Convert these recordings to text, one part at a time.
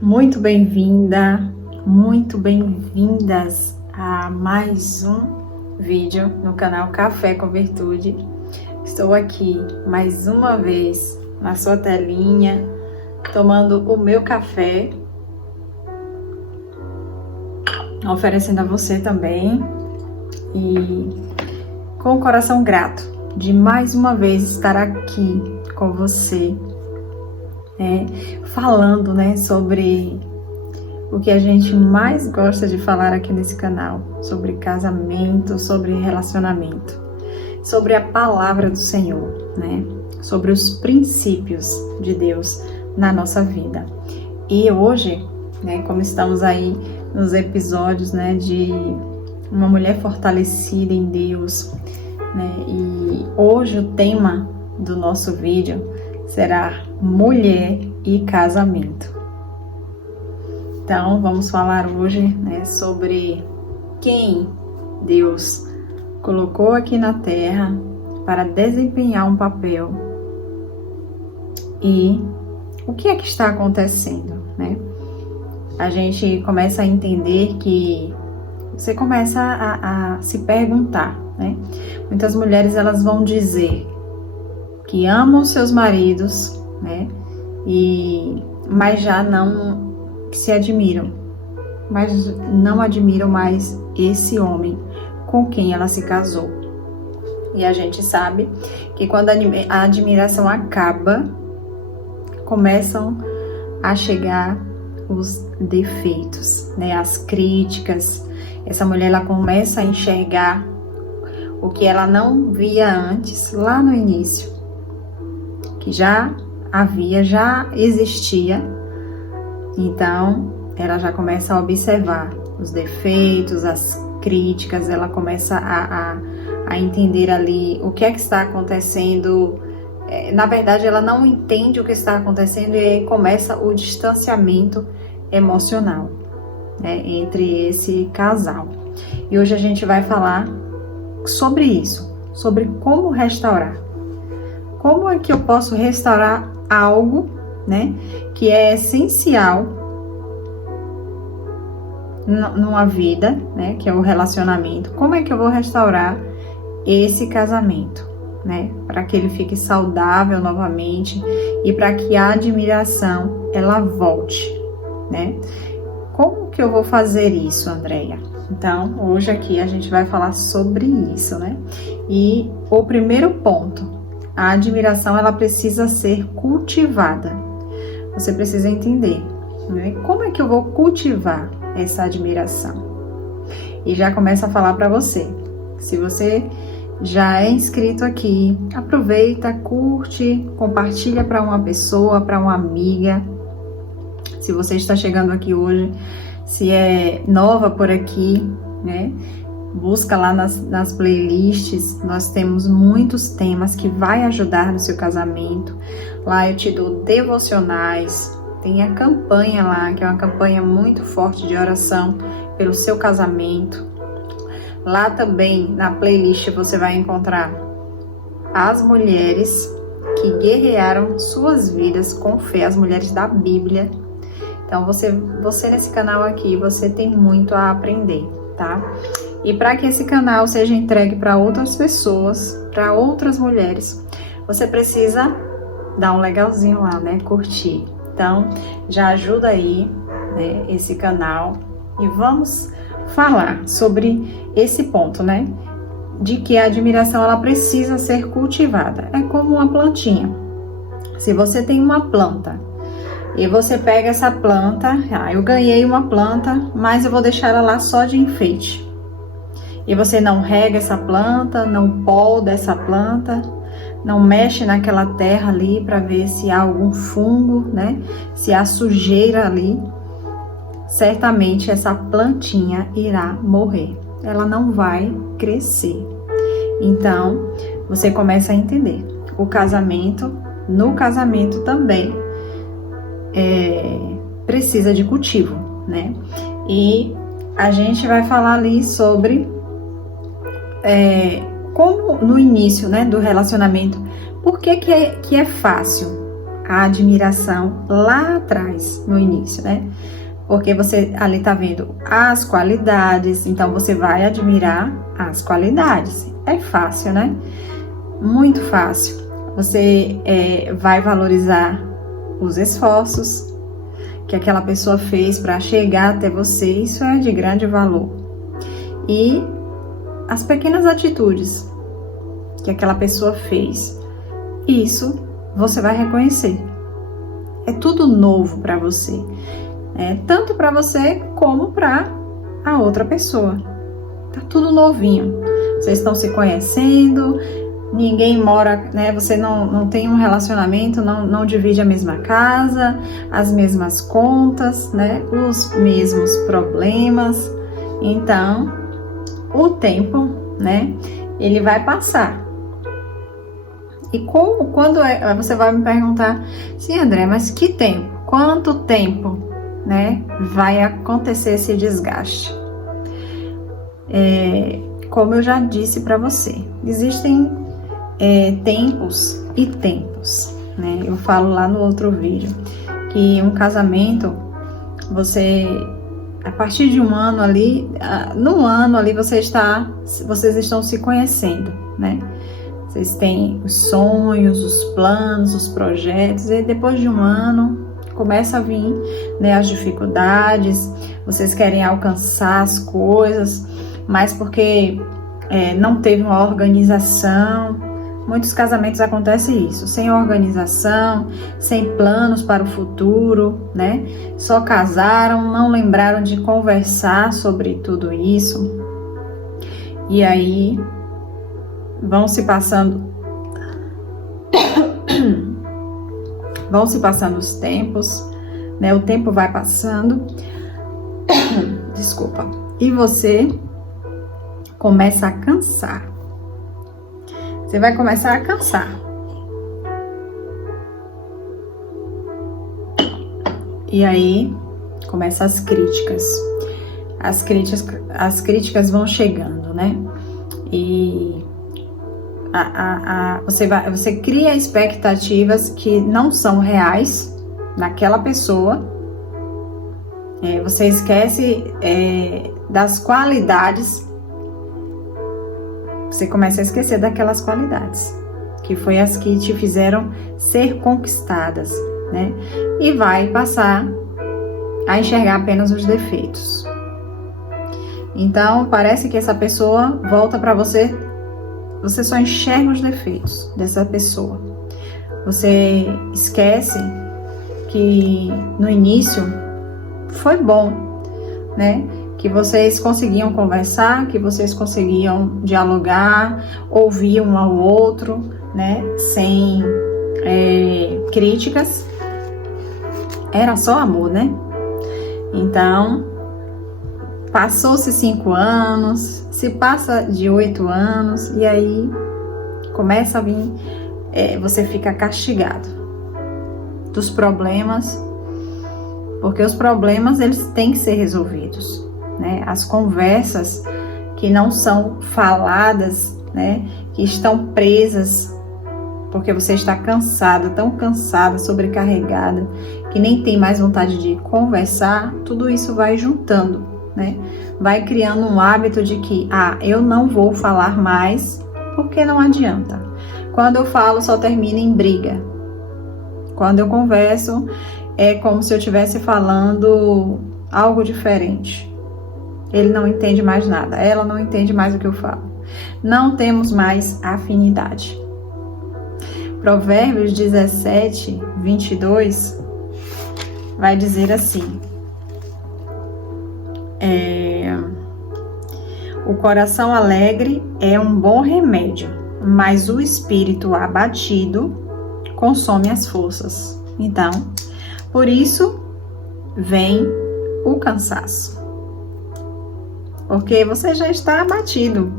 Muito bem-vinda, muito bem-vindas a mais um vídeo no canal Café com Virtude. Estou aqui mais uma vez na sua telinha, tomando o meu café, oferecendo a você também, e com o coração grato de mais uma vez estar aqui com você, falando, sobre o que a gente mais gosta de falar aqui nesse canal, sobre casamento, sobre relacionamento, sobre a palavra do Senhor, sobre os princípios de Deus na nossa vida. E hoje, como estamos aí nos episódios, de uma mulher fortalecida em Deus, e hoje o tema do nosso vídeo será mulher e casamento. Então, vamos falar hoje, sobre quem Deus colocou aqui na Terra para desempenhar um papel e o que é que está acontecendo, A gente começa a entender que você começa a se perguntar, Muitas mulheres, elas vão dizer que amam seus maridos, mas já não se admiram, mas não admiram mais esse homem com quem ela se casou. E a gente sabe que quando a admiração acaba, começam a chegar os defeitos, as críticas. Essa mulher, ela começa a enxergar o que ela não via antes, lá no início, que já existia. Então, ela já começa a observar os defeitos, as críticas, ela começa a entender ali o que é que está acontecendo. Na verdade, ela não entende o que está acontecendo e aí começa o distanciamento emocional, entre esse casal. E hoje a gente vai falar sobre isso, sobre como restaurar. Como é que eu posso restaurar algo, que é essencial numa vida, que é o relacionamento? Como é que eu vou restaurar esse casamento, para que ele fique saudável novamente e para que a admiração ela volte, Como que eu vou fazer isso, Andréia? Então, hoje aqui a gente vai falar sobre isso, E o primeiro ponto, a admiração, ela precisa ser cultivada. Você precisa entender, como é que eu vou cultivar essa admiração? E já começa a falar para você. Se você já é inscrito aqui, aproveita, curte, compartilha para uma pessoa, para uma amiga. Se você está chegando aqui hoje, se é nova por aqui, busca lá nas playlists, nós temos muitos temas que vai ajudar no seu casamento. Lá eu te dou devocionais, tem a campanha lá, que é uma campanha muito forte de oração pelo seu casamento. Lá também, na playlist, você vai encontrar as mulheres que guerrearam suas vidas com fé, as mulheres da Bíblia. Então, você nesse canal aqui, você tem muito a aprender, tá? E para que esse canal seja entregue para outras pessoas, para outras mulheres, você precisa dar um legalzinho lá, curtir. Então, já ajuda aí, esse canal. E vamos falar sobre esse ponto, de que a admiração, ela precisa ser cultivada. É como uma plantinha. Se você tem uma planta, e você pega essa planta, eu ganhei uma planta, mas eu vou deixar ela lá só de enfeite. E você não rega essa planta, não poda essa planta, não mexe naquela terra ali para ver se há algum fungo, se há sujeira ali. Certamente essa plantinha irá morrer. Ela não vai crescer. Então, você começa a entender. No casamento também, precisa de cultivo, E a gente vai falar ali sobre como no início, do relacionamento, por que é fácil a admiração lá atrás, no início, né? Porque você ali tá vendo as qualidades, então você vai admirar as qualidades. É fácil, né? Muito fácil. Você vai valorizar os esforços que aquela pessoa fez para chegar até você, isso é de grande valor. E as pequenas atitudes que aquela pessoa fez, isso você vai reconhecer. É tudo novo para você, tanto para você como para a outra pessoa. Tá tudo novinho. Vocês estão se conhecendo, ninguém mora, né? Você não tem um relacionamento, não divide a mesma casa, as mesmas contas, né? Os mesmos problemas. Então, o tempo, né? Ele vai passar. E quando você vai me perguntar, sim, André, mas que tempo? Quanto tempo, né? Vai acontecer esse desgaste? Como eu já disse para você, existem tempos e tempos, né? Eu falo lá no outro vídeo que um casamento, a partir de um ano ali, no ano ali vocês estão se conhecendo, né? Vocês têm os sonhos, os planos, os projetos, e depois de um ano começa a vir, né, as dificuldades, vocês querem alcançar as coisas, mas porque não teve uma organização. Muitos casamentos acontece isso, sem organização, sem planos para o futuro, né? Só casaram, não lembraram de conversar sobre tudo isso. E aí vão se passando os tempos, né? O tempo vai passando. Desculpa. E você começa a cansar. Você vai começar a cansar. E aí começam as críticas. As críticas vão chegando, né? E você cria expectativas que não são reais naquela pessoa. Você esquece das qualidades. Você começa a esquecer daquelas qualidades, que foi as que te fizeram ser conquistadas, né? E vai passar a enxergar apenas os defeitos. Então, parece que essa pessoa volta para você, você só enxerga os defeitos dessa pessoa. Você esquece que no início foi bom, né? Que vocês conseguiam conversar, que vocês conseguiam dialogar, ouvir um ao outro, né? Sem críticas. Era só amor, né? Então, passou-se 5 anos, se passa de 8 anos, e aí começa a vir, você fica castigado dos problemas, porque os problemas, eles têm que ser resolvidos. Né? As conversas que não são faladas, né? Que estão presas, porque você está cansada, tão cansada, sobrecarregada, que nem tem mais vontade de conversar, tudo isso vai juntando, né? Vai criando um hábito de que, eu não vou falar mais, porque não adianta. Quando eu falo, só termina em briga. Quando eu converso, é como se eu estivesse falando algo diferente. Ele não entende mais nada, ela não entende mais o que eu falo. Não temos mais afinidade. Provérbios 17, 22 vai dizer assim: o coração alegre é um bom remédio, mas o espírito abatido consome as forças. Então, por isso vem o cansaço. Porque você já está abatido.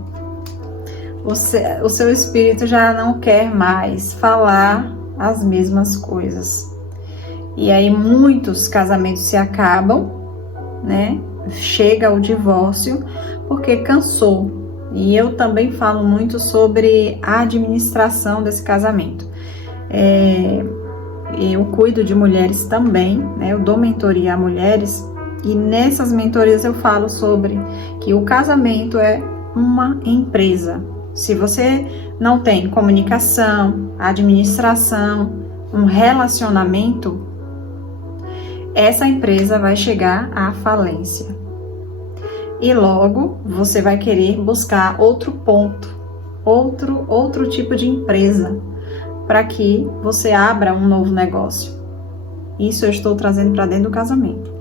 O seu espírito já não quer mais falar as mesmas coisas. E aí muitos casamentos se acabam, né? Chega o divórcio porque cansou. E eu também falo muito sobre a administração desse casamento. eu cuido de mulheres também, né? Eu dou mentoria a mulheres e nessas mentorias eu falo sobre que o casamento é uma empresa. Se você não tem comunicação, administração, um relacionamento, essa empresa vai chegar à falência. E logo você vai querer buscar outro ponto, outro tipo de empresa, para que você abra um novo negócio. Isso eu estou trazendo para dentro do casamento.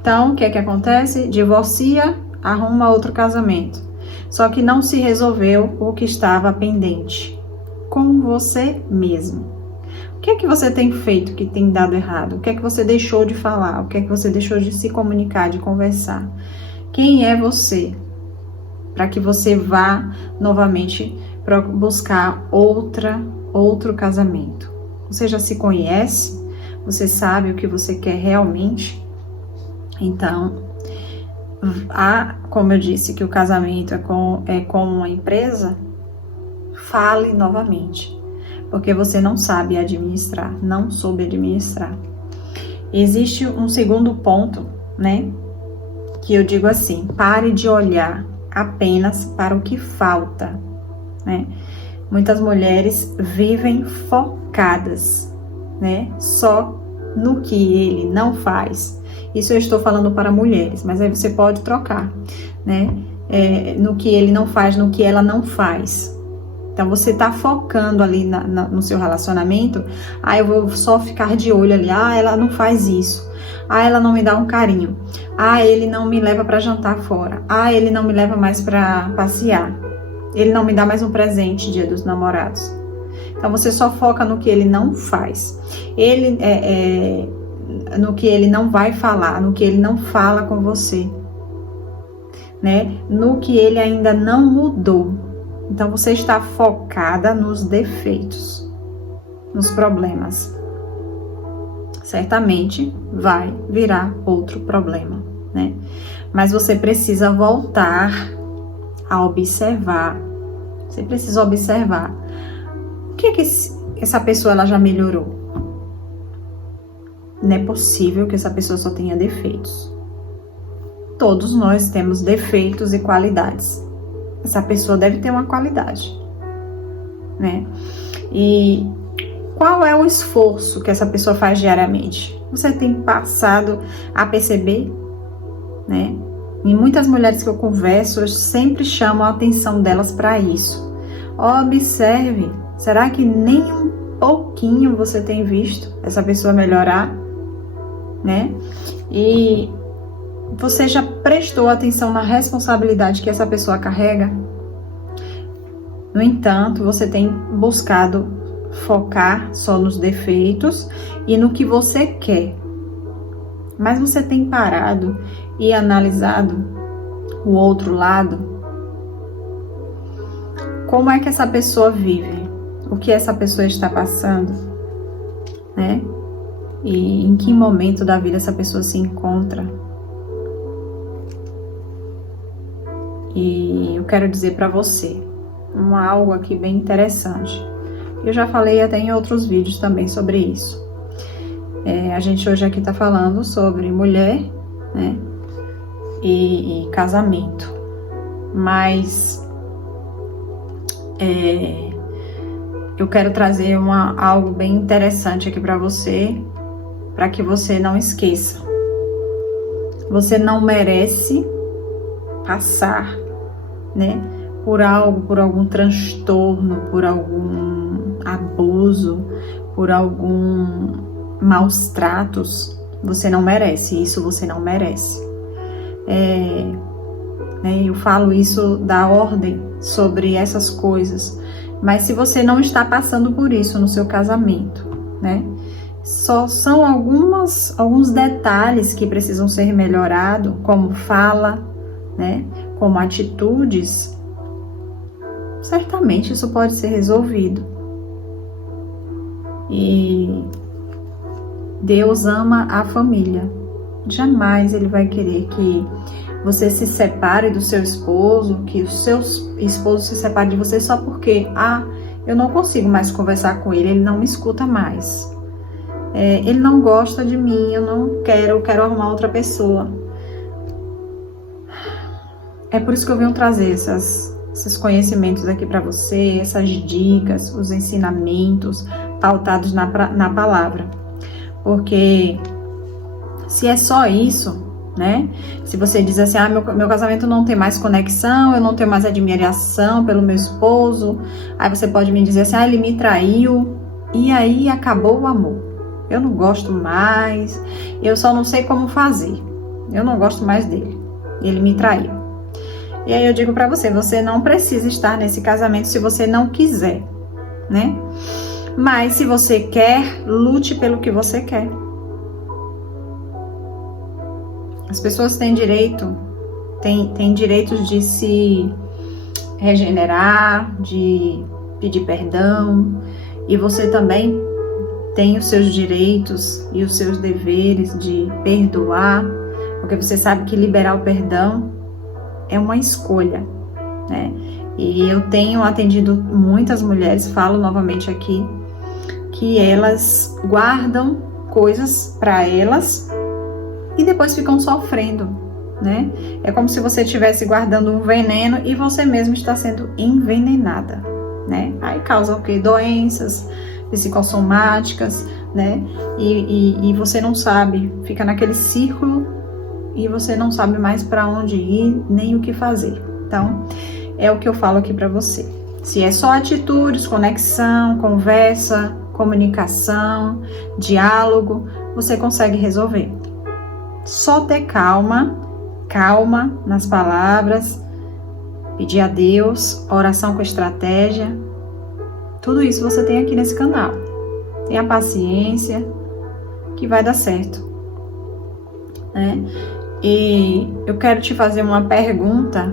Então, o que é que acontece? Divorcia, arruma outro casamento. Só que não se resolveu o que estava pendente com você mesmo. O que é que você tem feito que tem dado errado? O que é que você deixou de falar? O que é que você deixou de se comunicar, de conversar? Quem é você? Para que você vá novamente buscar outro casamento. Você já se conhece? Você sabe o que você quer realmente? Então, como eu disse que o casamento é como uma empresa, fale novamente, porque você não sabe administrar, não soube administrar. Existe um segundo ponto, né? Que eu digo assim, pare de olhar apenas para o que falta, né? Muitas mulheres vivem focadas, né? Só no que ele não faz. Isso eu estou falando para mulheres, mas aí você pode trocar, né? No que ele não faz, no que ela não faz. Então, você tá focando ali no seu relacionamento, eu vou só ficar de olho ali, ela não faz isso, ela não me dá um carinho, ele não me leva para jantar fora, ele não me leva mais para passear, ele não me dá mais um presente Dia dos Namorados. Então, você só foca no que ele não faz, no que ele não vai falar, no que ele não fala com você, né? No que ele ainda não mudou. Então, você está focada nos defeitos, nos problemas. Certamente vai virar outro problema, né? Mas você precisa voltar a observar. Você precisa observar. O que essa pessoa ela já melhorou? Não é possível que essa pessoa só tenha defeitos. Todos nós temos defeitos e qualidades. Essa pessoa deve ter uma qualidade, né? E qual é o esforço que essa pessoa faz diariamente? Você tem passado a perceber, né? E muitas mulheres que eu converso, eu sempre chamo a atenção delas para isso. Observe, será que nem um pouquinho você tem visto essa pessoa melhorar, né? E você já prestou atenção na responsabilidade que essa pessoa carrega? No entanto, você tem buscado focar só nos defeitos e no que você quer. Mas você tem parado e analisado o outro lado? Como é que essa pessoa vive? O que essa pessoa está passando, né? E em que momento da vida essa pessoa se encontra? E eu quero dizer para você algo aqui bem interessante. Eu já falei até em outros vídeos também sobre isso. A gente hoje aqui tá falando sobre mulher, né? E casamento. Mas eu quero trazer algo bem interessante aqui para você, para que você não esqueça. Você não merece passar, né, por algum transtorno, por algum abuso, por algum maus tratos. Você não merece isso, você não merece. Eu falo isso da ordem sobre essas coisas, mas se você não está passando por isso no seu casamento, né, só são alguns detalhes que precisam ser melhorados, como fala, né, como atitudes, certamente isso pode ser resolvido. E Deus ama a família. Jamais Ele vai querer que você se separe do seu esposo, que o seu esposo se separe de você só porque, eu não consigo mais conversar com ele não me escuta mais. ele não gosta de mim, eu quero arrumar outra pessoa. É por isso que eu venho trazer esses conhecimentos aqui para você, essas dicas, os ensinamentos pautados na palavra. Porque se é só isso, né? Se você diz assim, meu casamento não tem mais conexão, eu não tenho mais admiração pelo meu esposo, aí você pode me dizer assim, ele me traiu, e aí acabou o amor. Eu não gosto mais, eu só não sei como fazer. Eu não gosto mais dele, ele me traiu. E aí eu digo pra você, você não precisa estar nesse casamento se você não quiser, né? Mas se você quer, lute pelo que você quer. As pessoas têm direitos de se regenerar, de pedir perdão, e você também tem os seus direitos e os seus deveres de perdoar, porque você sabe que liberar o perdão é uma escolha, né? E eu tenho atendido muitas mulheres, falo novamente aqui, que elas guardam coisas para elas e depois ficam sofrendo, né? É como se você estivesse guardando um veneno e você mesmo está sendo envenenada, né? Aí causa o quê? Doenças psicossomáticas, né? E você não sabe, fica naquele círculo e você não sabe mais para onde ir, nem o que fazer. Então, é o que eu falo aqui para você. Se é só atitudes, conexão, conversa, comunicação, diálogo, você consegue resolver. Só ter calma nas palavras, pedir a Deus, oração com estratégia. Tudo isso você tem aqui nesse canal. Tenha paciência, que vai dar certo, né? E eu quero te fazer uma pergunta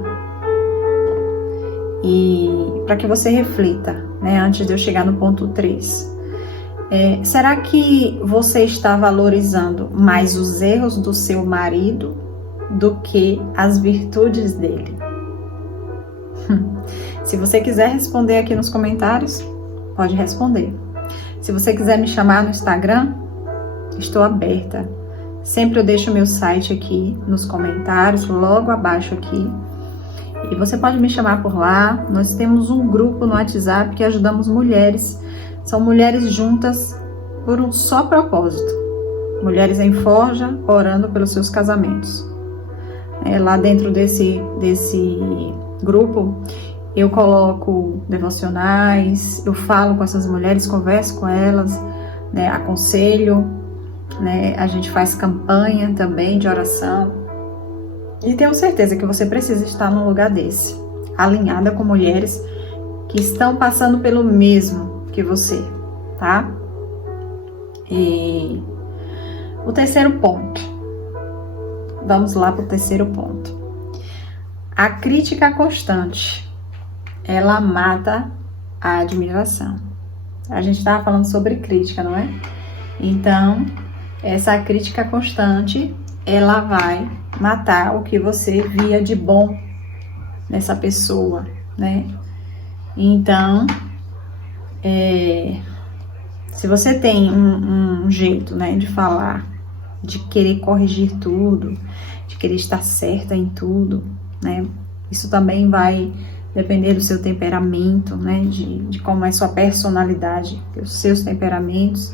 e para que você reflita, né, antes de eu chegar no ponto 3. Será que você está valorizando mais os erros do seu marido do que as virtudes dele? Se você quiser responder aqui nos comentários, pode responder. Se você quiser me chamar no Instagram, estou aberta. Sempre eu deixo meu site aqui nos comentários, logo abaixo aqui. E você pode me chamar por lá. Nós temos um grupo no WhatsApp que ajudamos mulheres. São mulheres juntas por um só propósito. Mulheres em forja, orando pelos seus casamentos. Lá dentro desse grupo, eu coloco devocionais, eu falo com essas mulheres, converso com elas, né, aconselho, né, a gente faz campanha também de oração. E tenho certeza que você precisa estar num lugar desse, alinhada com mulheres que estão passando pelo mesmo que você, tá? E o terceiro ponto. Vamos lá para o terceiro ponto. A crítica constante, ela mata a admiração. A gente estava falando sobre crítica, não é? Então, essa crítica constante, ela vai matar o que você via de bom nessa pessoa, né? Então, se você tem um jeito, né, de falar, de querer corrigir tudo, de querer estar certa em tudo, né? Isso também vai depender do seu temperamento, né? De como é sua personalidade, os seus temperamentos.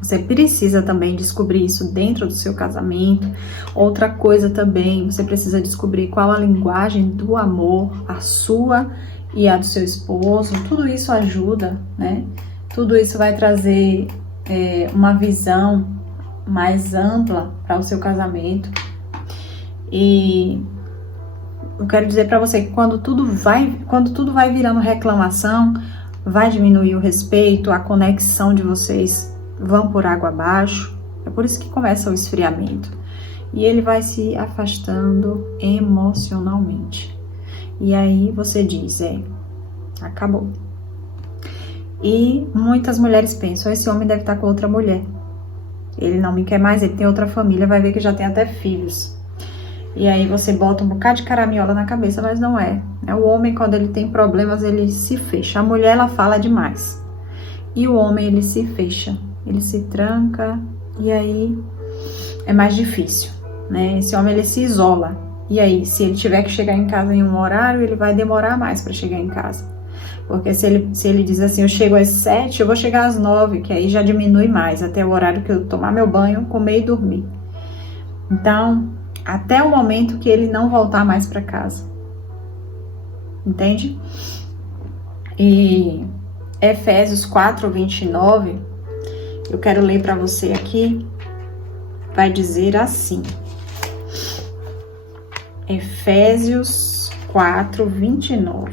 Você precisa também descobrir isso dentro do seu casamento. Outra coisa também, você precisa descobrir qual a linguagem do amor, a sua e a do seu esposo. Tudo isso ajuda, né? Tudo isso vai trazer uma visão mais ampla para o seu casamento. E eu quero dizer para você que quando tudo vai virando reclamação, vai diminuir o respeito, a conexão de vocês vão por água abaixo. É por isso que começa o esfriamento. E ele vai se afastando emocionalmente. E aí você diz, acabou. E muitas mulheres pensam, esse homem deve estar com outra mulher. Ele não me quer mais, ele tem outra família, vai ver que já tem até filhos. E aí você bota um bocado de caraminhola na cabeça, mas não é. O homem, quando ele tem problemas, ele se fecha. A mulher, ela fala demais. E o homem, ele se fecha. ele se tranca e aí é mais difícil, né? Esse homem, ele se isola. E aí, se ele tiver que chegar em casa em um horário, ele vai demorar mais para chegar em casa. Porque se ele diz assim, eu chego às 7, eu vou chegar às 9, que aí já diminui mais, até o horário que eu tomar meu banho, comer e dormir. Então, até o momento que ele não voltar mais para casa. Entende? E Efésios 4, 29, eu quero ler para você aqui, vai dizer assim. Efésios 4, 29.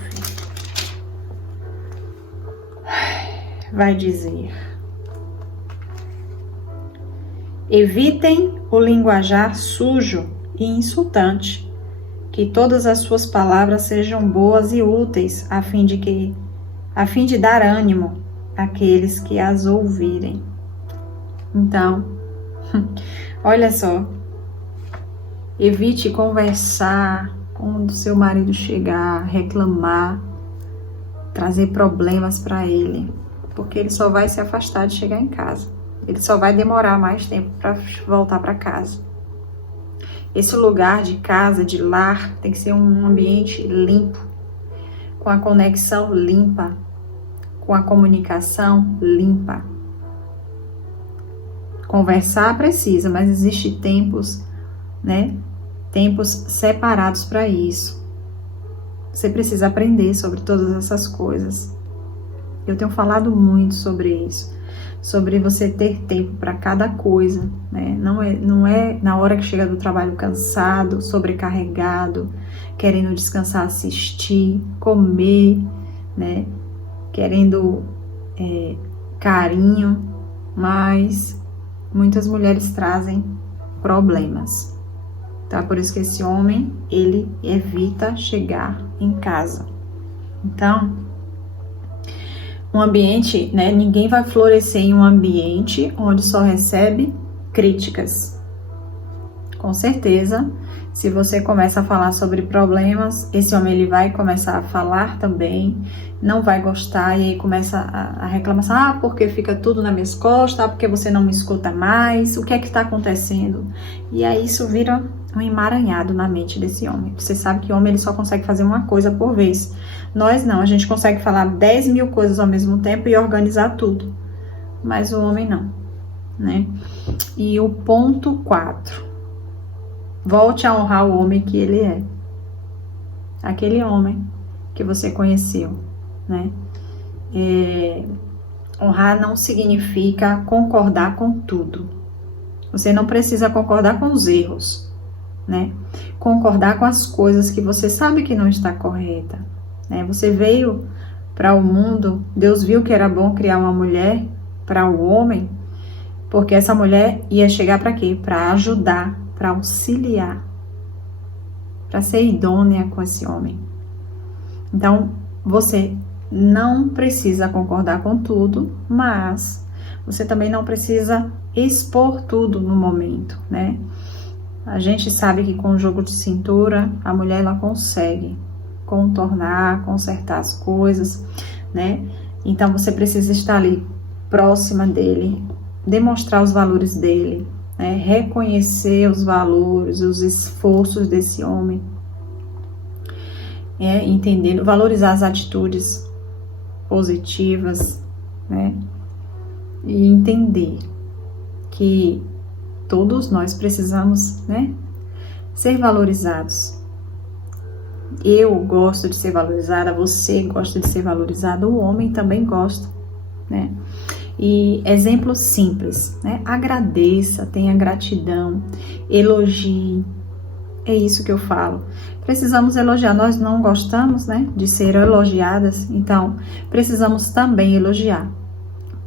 Vai dizer: evitem o linguajar sujo e insultante, que todas as suas palavras sejam boas e úteis, a fim de dar ânimo àqueles que as ouvirem. Então, olha só, evite conversar quando seu marido chegar, reclamar, trazer problemas para ele, porque ele só vai se afastar de chegar em casa. Ele só vai demorar mais tempo para voltar para casa. Esse lugar de casa, de lar, tem que ser um ambiente limpo, com a conexão limpa, com a comunicação limpa. Conversar precisa, mas existe tempos, né? Tempos separados para isso. Você precisa aprender sobre todas essas coisas. Eu tenho falado muito sobre isso, sobre você ter tempo para cada coisa, né? Não é na hora que chega do trabalho cansado, sobrecarregado, querendo descansar, assistir, comer, né? Querendo carinho, mas muitas mulheres trazem problemas. Tá? Por isso que esse homem, ele evita chegar em casa. Então, um ambiente, né? Ninguém vai florescer em um ambiente onde só recebe críticas. Com certeza, se você começa a falar sobre problemas, esse homem, ele vai começar a falar também, não vai gostar, e aí começa a reclamação, porque fica tudo nas minhas costas, porque você não me escuta mais, o que é que está acontecendo? E aí isso vira um emaranhado na mente desse homem. Você sabe que o homem, ele só consegue fazer uma coisa por vez. Nós não, a gente consegue falar 10 mil coisas ao mesmo tempo e organizar tudo, mas o homem não, né? E o ponto 4, volte a honrar o homem que ele é, aquele homem que você conheceu, né? Honrar não significa concordar com tudo. Você não precisa concordar com os erros, né? Concordar com as coisas que você sabe que não está correta, né? Você veio para o mundo, Deus viu que era bom criar uma mulher para o homem, porque essa mulher ia chegar para quê? Para ajudar, para auxiliar, para ser idônea com esse homem. Então, você não precisa concordar com tudo, mas você também não precisa expor tudo no momento, né? A gente sabe que com o jogo de cintura, a mulher, ela consegue contornar, consertar as coisas, né? Então, você precisa estar ali próxima dele, demonstrar os valores dele, né? Reconhecer os valores, os esforços desse homem, entendendo, valorizar as atitudes positivas, né? E entender que todos nós precisamos, né, ser valorizados. Eu gosto de ser valorizada, você gosta de ser valorizado, o homem também gosta, né? E exemplo simples, né? Agradeça, tenha gratidão, elogie. É isso que eu falo. Precisamos elogiar. Nós não gostamos, né, de ser elogiadas, então precisamos também elogiar.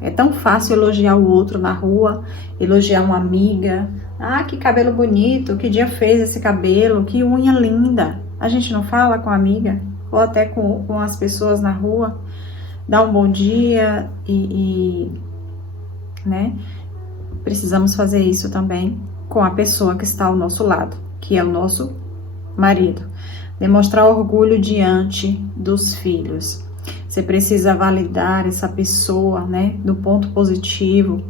É tão fácil elogiar o outro na rua, elogiar uma amiga. Ah, que cabelo bonito, que dia fez esse cabelo, que unha linda. A gente não fala com a amiga, ou até com as pessoas na rua, dá um bom dia né? Precisamos fazer isso também com a pessoa que está ao nosso lado, que é o nosso marido. Demonstrar orgulho diante dos filhos. Você precisa validar essa pessoa, né? Do ponto positivo.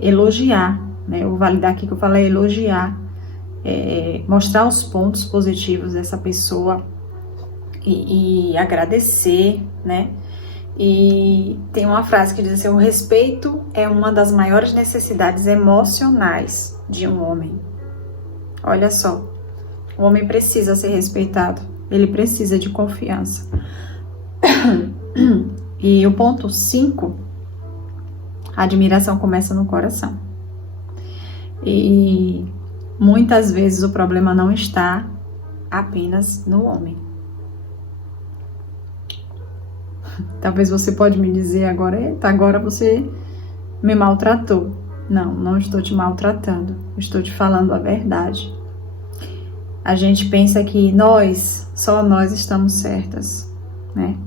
Elogiar, né? O validar aqui que eu falo é elogiar. Mostrar os pontos positivos dessa pessoa e agradecer, né? E tem uma frase que diz assim: o respeito é uma das maiores necessidades emocionais de um homem. Olha só, o homem precisa ser respeitado, ele precisa de confiança. E o ponto 5, a admiração começa no coração. E muitas vezes o problema não está apenas no homem. Talvez você pode me dizer agora: eita, agora você me maltratou. Não, não estou te maltratando, estou te falando a verdade. A gente pensa que só nós estamos certas, né?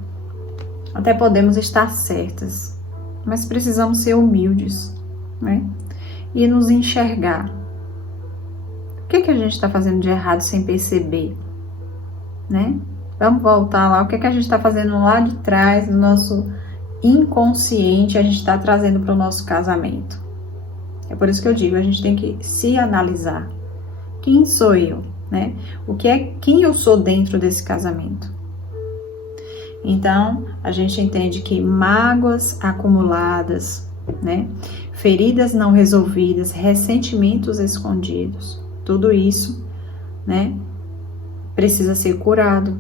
Até podemos estar certas, mas precisamos ser humildes, né? E nos enxergar. O que a gente está fazendo de errado sem perceber, né? Vamos voltar lá. O que a gente está fazendo lá de trás, do nosso inconsciente, a gente está trazendo para o nosso casamento. É por isso que eu digo, a gente tem que se analisar. Quem sou eu, né? Quem eu sou dentro desse casamento? Então, a gente entende que mágoas acumuladas, né? Feridas não resolvidas, ressentimentos escondidos, tudo isso, né? Precisa ser curado.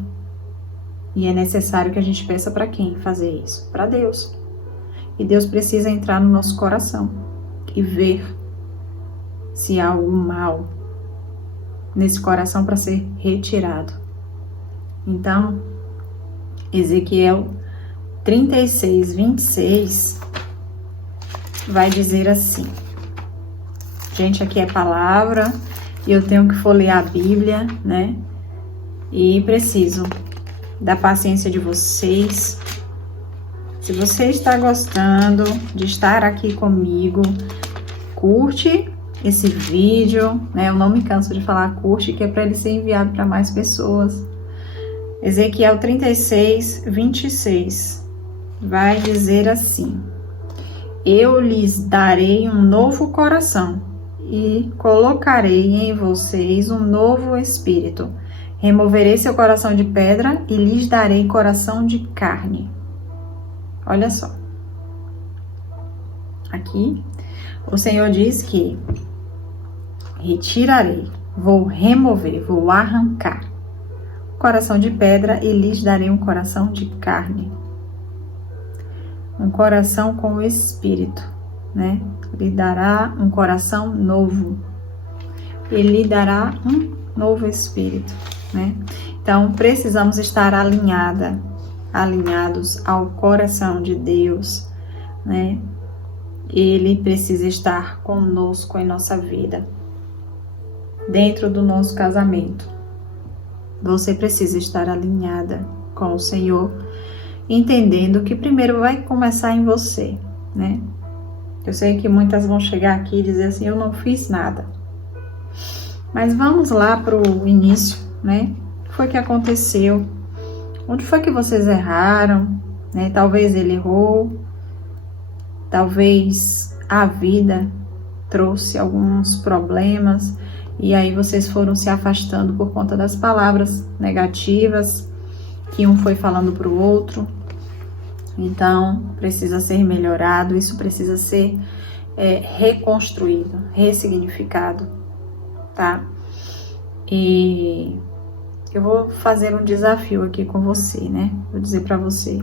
E é necessário que a gente peça para quem fazer isso? Para Deus. E Deus precisa entrar no nosso coração e ver se há algum mal nesse coração para ser retirado. Então, Ezequiel 36, 26 vai dizer assim. Gente, aqui é palavra e eu tenho que folhear a Bíblia, né? E preciso da paciência de vocês. Se você está gostando de estar aqui comigo, curte esse vídeo, né? Eu não me canso de falar curte, que é para ele ser enviado para mais pessoas. Ezequiel 36, 26 vai dizer assim: eu lhes darei um novo coração e colocarei em vocês um novo espírito. Removerei seu coração de pedra e lhes darei coração de carne. Olha só. Aqui, o Senhor diz que retirarei, vou remover, vou arrancar o coração de pedra e lhes darei um coração de carne. Um coração com o espírito, né? Lhe dará um coração novo. Ele lhe dará um novo espírito, né? Então, precisamos estar alinhados ao coração de Deus, né? Ele precisa estar conosco em nossa vida, dentro do nosso casamento. Você precisa estar alinhada com o Senhor, entendendo que primeiro vai começar em você, né? Eu sei que muitas vão chegar aqui e dizer assim: eu não fiz nada. Mas vamos lá para o início, né? O que foi que aconteceu? Onde foi que vocês erraram? Né? Talvez ele errou, talvez a vida trouxe alguns problemas e aí vocês foram se afastando por conta das palavras negativas que um foi falando para o outro. Então, precisa ser melhorado, isso precisa ser reconstruído, ressignificado, tá? E eu vou fazer um desafio aqui com você, né? Vou dizer para você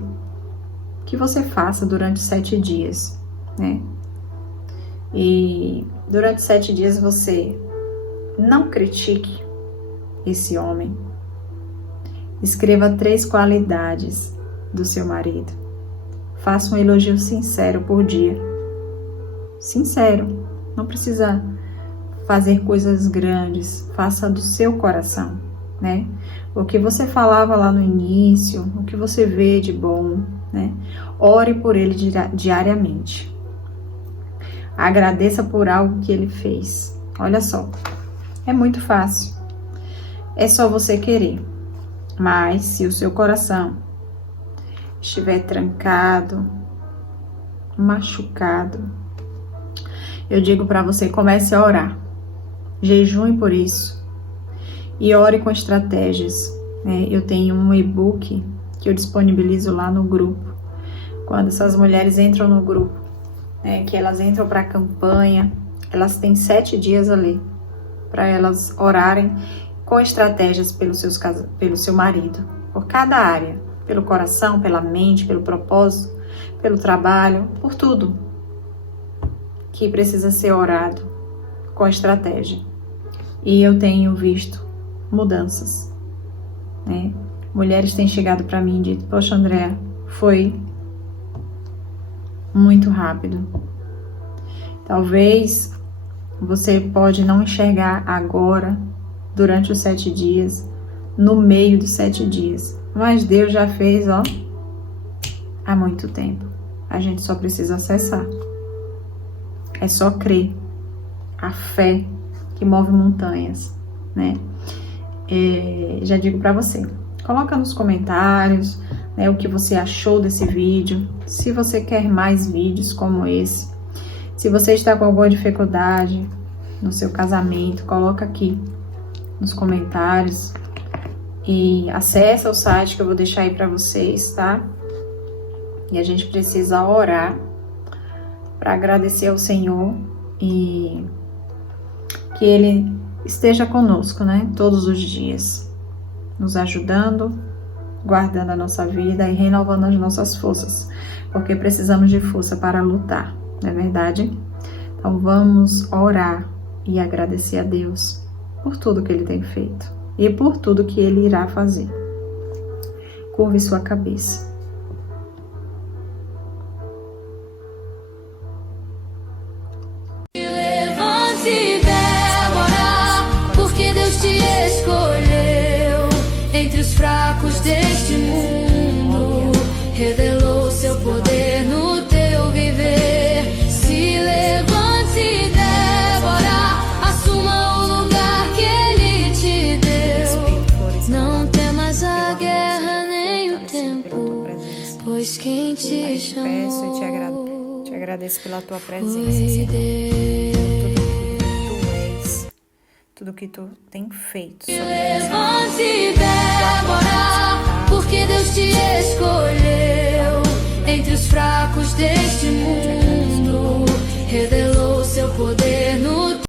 que você faça durante 7 dias, né? E durante 7 dias você não critique esse homem. Escreva 3 qualidades do seu marido. Faça um elogio sincero por dia. Sincero. Não precisa fazer coisas grandes. Faça do seu coração, né? O que você falava lá no início, o que você vê de bom, né? Ore por ele diariamente. Agradeça por algo que ele fez. Olha só, é muito fácil. É só você querer. Mas se o seu coração estiver trancado, machucado, eu digo para você, comece a orar. Jejue por isso. E ore com estratégias. Eu tenho um e-book que eu disponibilizo lá no grupo. Quando essas mulheres entram no grupo, que elas entram para a campanha, elas têm 7 dias ali para elas orarem com estratégias pelo seu marido, por cada área, pelo coração, pela mente, pelo propósito, pelo trabalho, por tudo que precisa ser orado com estratégia. E eu tenho visto mudanças, Mulheres têm chegado para mim e dito, poxa, Andréa, foi muito rápido. Talvez você pode não enxergar agora, durante os 7 dias, no meio dos 7 dias. Mas Deus já fez, há muito tempo. A gente só precisa acessar. É só crer. A fé que move montanhas, Já digo para você, coloca nos comentários, o que você achou desse vídeo, se você quer mais vídeos como esse, se você está com alguma dificuldade no seu casamento, coloca aqui nos comentários e acessa o site que eu vou deixar aí para vocês, tá? E a gente precisa orar para agradecer ao Senhor e que Ele esteja conosco, todos os dias, nos ajudando, guardando a nossa vida e renovando as nossas forças, porque precisamos de força para lutar, não é verdade? Então vamos orar e agradecer a Deus por tudo que Ele tem feito e por tudo que Ele irá fazer. Curve sua cabeça. Levante, Débora, porque Deus te escolheu entre os fracos deste mundo, revelou seu poder no teu viver. Se levante, Débora, assuma o lugar que Ele te deu. Não temas a guerra nem o tempo, pois quem te chamou. Te agradeço pela tua presença, Senhor. Tudo que tu tem feito. Levante, Débora, porque Deus te escolheu.